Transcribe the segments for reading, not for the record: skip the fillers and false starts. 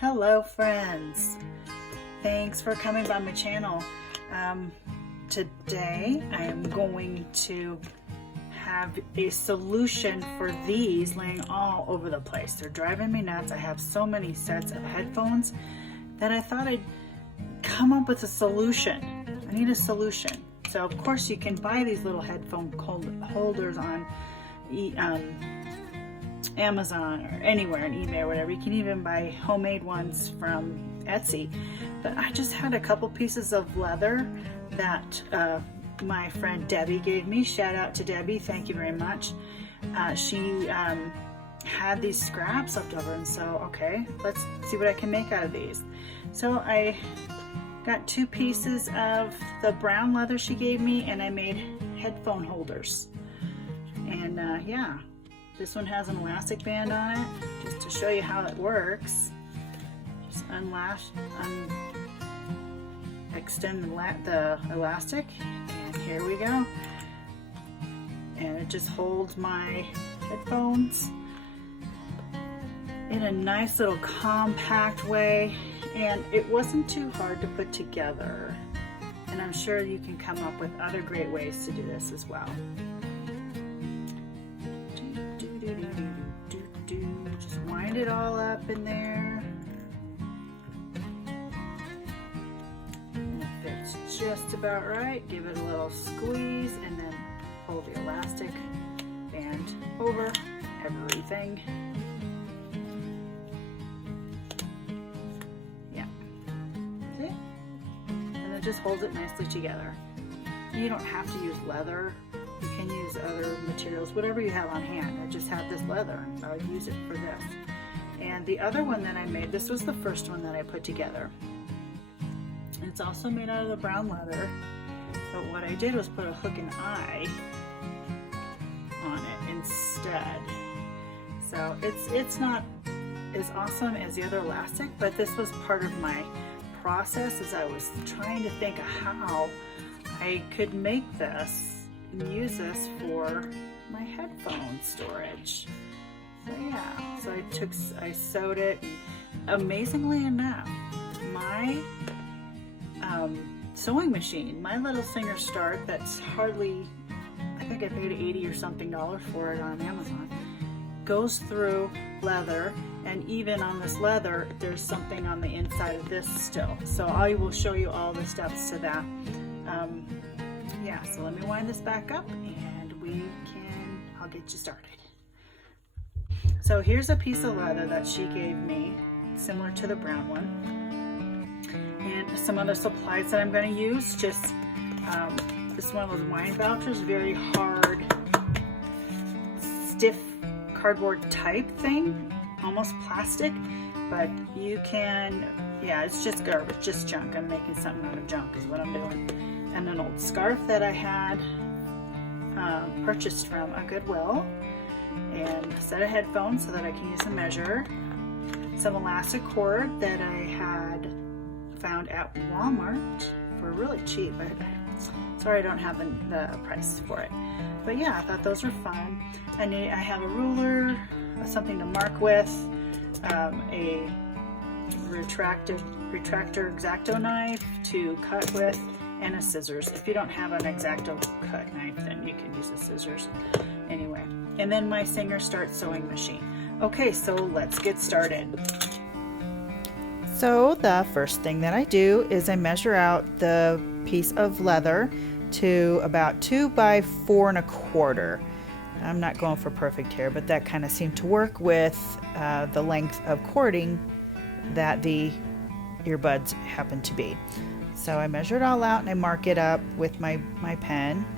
Hello friends, thanks for coming by my channel. Today I am going to have a solution for these laying all over the place. They're driving me nuts. I have so many sets of headphones that I thought I'd come up with a solution. I need a solution. So of course you can buy these little headphone holders on Amazon or anywhere, on eBay or whatever. You can even buy homemade ones from Etsy. But I just had a couple pieces of leather that my friend Debbie gave me. Shout out to Debbie, thank you very much. She had these scraps left over, and so okay, let's see what I can make out of these. So I got 2 pieces of the brown leather she gave me, and I made headphone holders. And yeah, this one has an elastic band on it, just to show you how it works. Just extend the elastic, and here we go. And it just holds my headphones in a nice little compact way, and it wasn't too hard to put together. And I'm sure you can come up with other great ways to do this as well. Just wind it all up in there, and it fits just about right. Give it a little squeeze, and then pull the elastic band over everything. Yeah, see? And then just hold it nicely together. You don't have to use leather. You can use other materials, whatever you have on hand. I just have this leather, and I use it for this. And the other one that I made, this was the first one that I put together. It's also made out of the brown leather, but what I did was put a hook and eye on it instead. So it's not as awesome as the other elastic, but this was part of my process as I was trying to think of how I could make this and use this for my headphone storage. So yeah, so I sewed it, and amazingly enough, my sewing machine, my little Singer Start, that's hardly, I think I paid $80 or something for it on Amazon, goes through leather, and even on this leather there's something on the inside of this still. So I will show you all the steps to that. Yeah, so let me wind this back up and I'll get you started. So here's a piece of leather that she gave me, similar to the brown one. And some other supplies that I'm going to use, just this one of those wine vouchers, very hard, stiff cardboard type thing, almost plastic, but you can, yeah, it's just garbage, just junk. I'm making something out of junk is what I'm doing. And an old scarf that I had purchased from a Goodwill, and a set of headphones so that I can use a measure, some elastic cord that I had found at Walmart for really cheap. Sorry I don't have the price for it, but yeah, I thought those were fun. I have a ruler, something to mark with, a retractor X-Acto knife to cut with, and a scissors. If you don't have an X-Acto cut knife, then you can use the scissors anyway. And then my Singer Start sewing machine. Okay, so let's get started. So the first thing that I do is I measure out the piece of leather to about 2 by 4 1/4. I'm not going for perfect here, but that kind of seemed to work with the length of cording that the earbuds happen to be. So I measure it all out and I mark it up with my pen.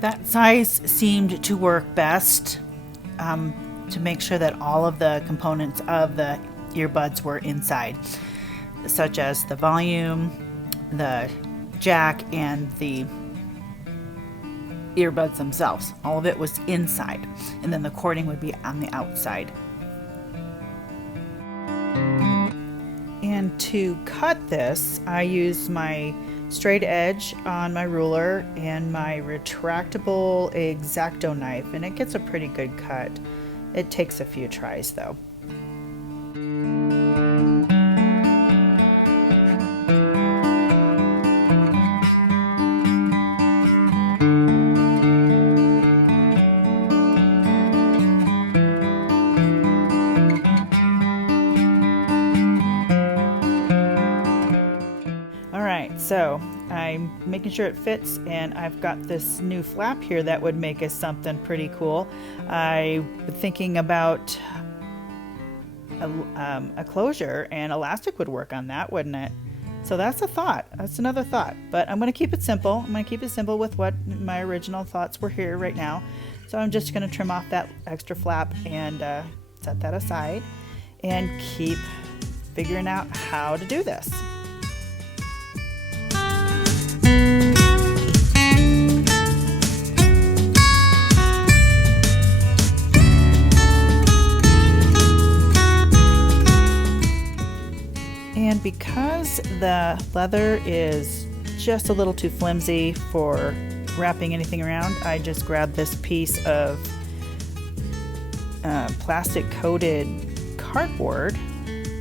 That size seemed to work best to make sure that all of the components of the earbuds were inside, such as the volume, the jack, and the earbuds themselves. All of it was inside, and then the cording would be on the outside. And to cut this, I use my straight edge on my ruler and my retractable X-Acto knife, and it gets a pretty good cut. It takes a few tries though. sure it fits, and I've got this new flap here that would make us something pretty cool. I'm thinking about a closure, and elastic would work on that, wouldn't it? So that's a thought. That's another thought. But I'm going to keep it simple. I'm going to keep it simple with what my original thoughts were here right now. So I'm just going to trim off that extra flap and set that aside and keep figuring out how to do this. And because the leather is just a little too flimsy for wrapping anything around, I just grabbed this piece of plastic coated cardboard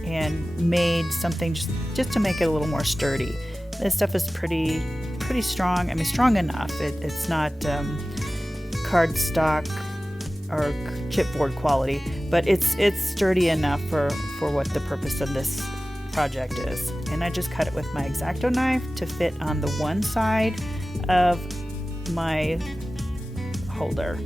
and made something just to make it a little more sturdy. This stuff is pretty strong. I mean, strong enough. It's not cardstock or chipboard quality, but it's sturdy enough for what the purpose of this project is. And I just cut it with my X-Acto knife to fit on the one side of my holder.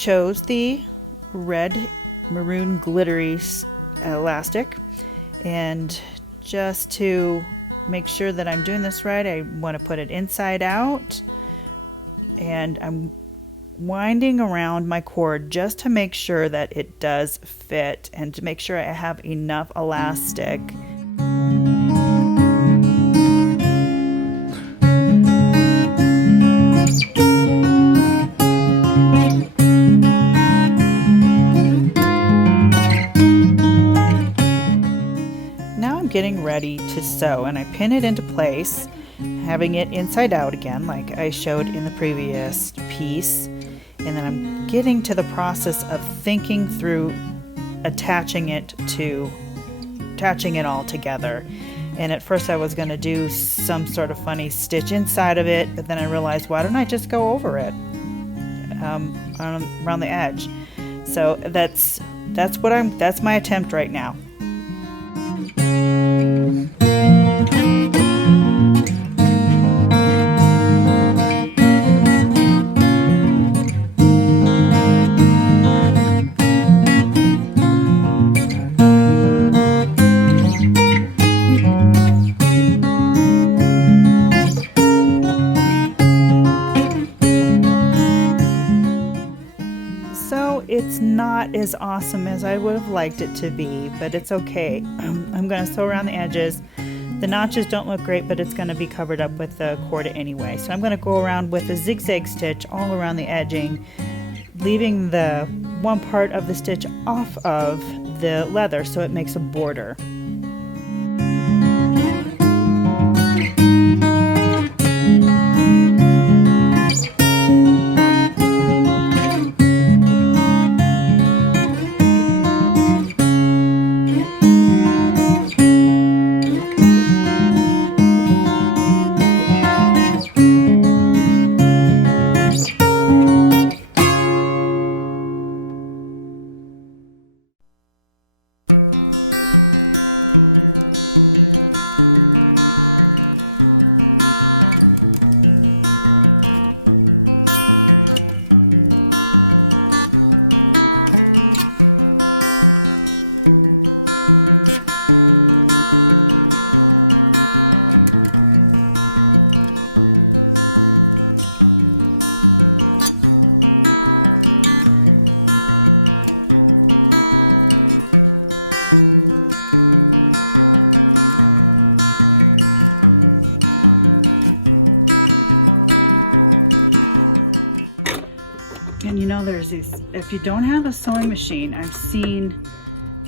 chose the red maroon glittery elastic, and just to make sure that I'm doing this right, I want to put it inside out, and I'm winding around my cord just to make sure that it does fit and to make sure I have enough elastic. Now I'm getting ready to sew, and I pin it into place, having it inside out again like I showed in the previous piece. And then I'm getting to the process of thinking through attaching it all together. And at first I was going to do some sort of funny stitch inside of it, but then I realized, why don't I just go over it around the edge? So that's my attempt right now. It's not as awesome as I would have liked it to be, but it's okay. I'm going to sew around the edges. The notches don't look great, but it's going to be covered up with the cord anyway. So I'm going to go around with a zigzag stitch all around the edging, leaving the one part of the stitch off of the leather so it makes a border. If you don't have a sewing machine, I've seen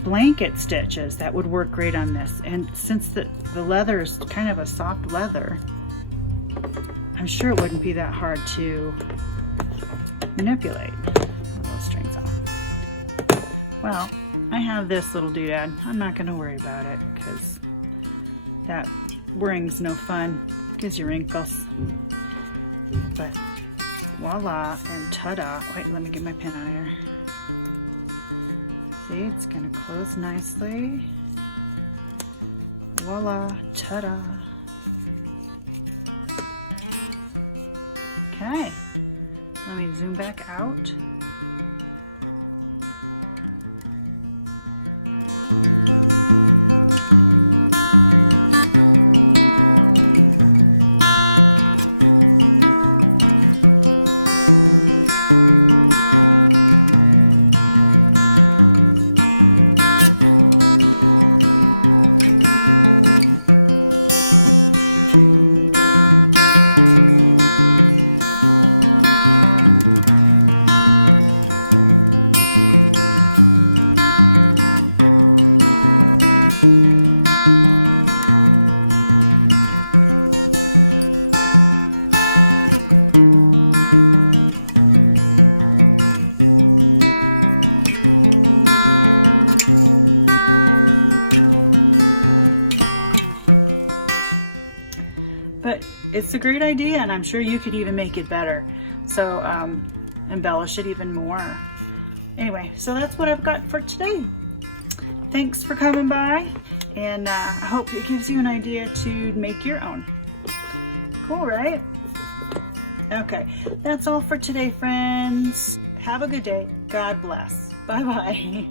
blanket stitches that would work great on this. And since the leather is kind of a soft leather, I'm sure it wouldn't be that hard to manipulate. Pull those strings off. Well, I have this little doodad. I'm not going to worry about it because that worrying's no fun. Gives you wrinkles. But voila, and ta-da. Wait, let me get my pin on here. See, it's going to close nicely. Voila, ta-da. Okay, let me zoom back out. It's a great idea, and I'm sure you could even make it better. So embellish it even more. Anyway, so that's what I've got for today. Thanks for coming by, and I hope it gives you an idea to make your own. Cool, right? Okay, that's all for today, friends. Have a good day. God bless. Bye-bye.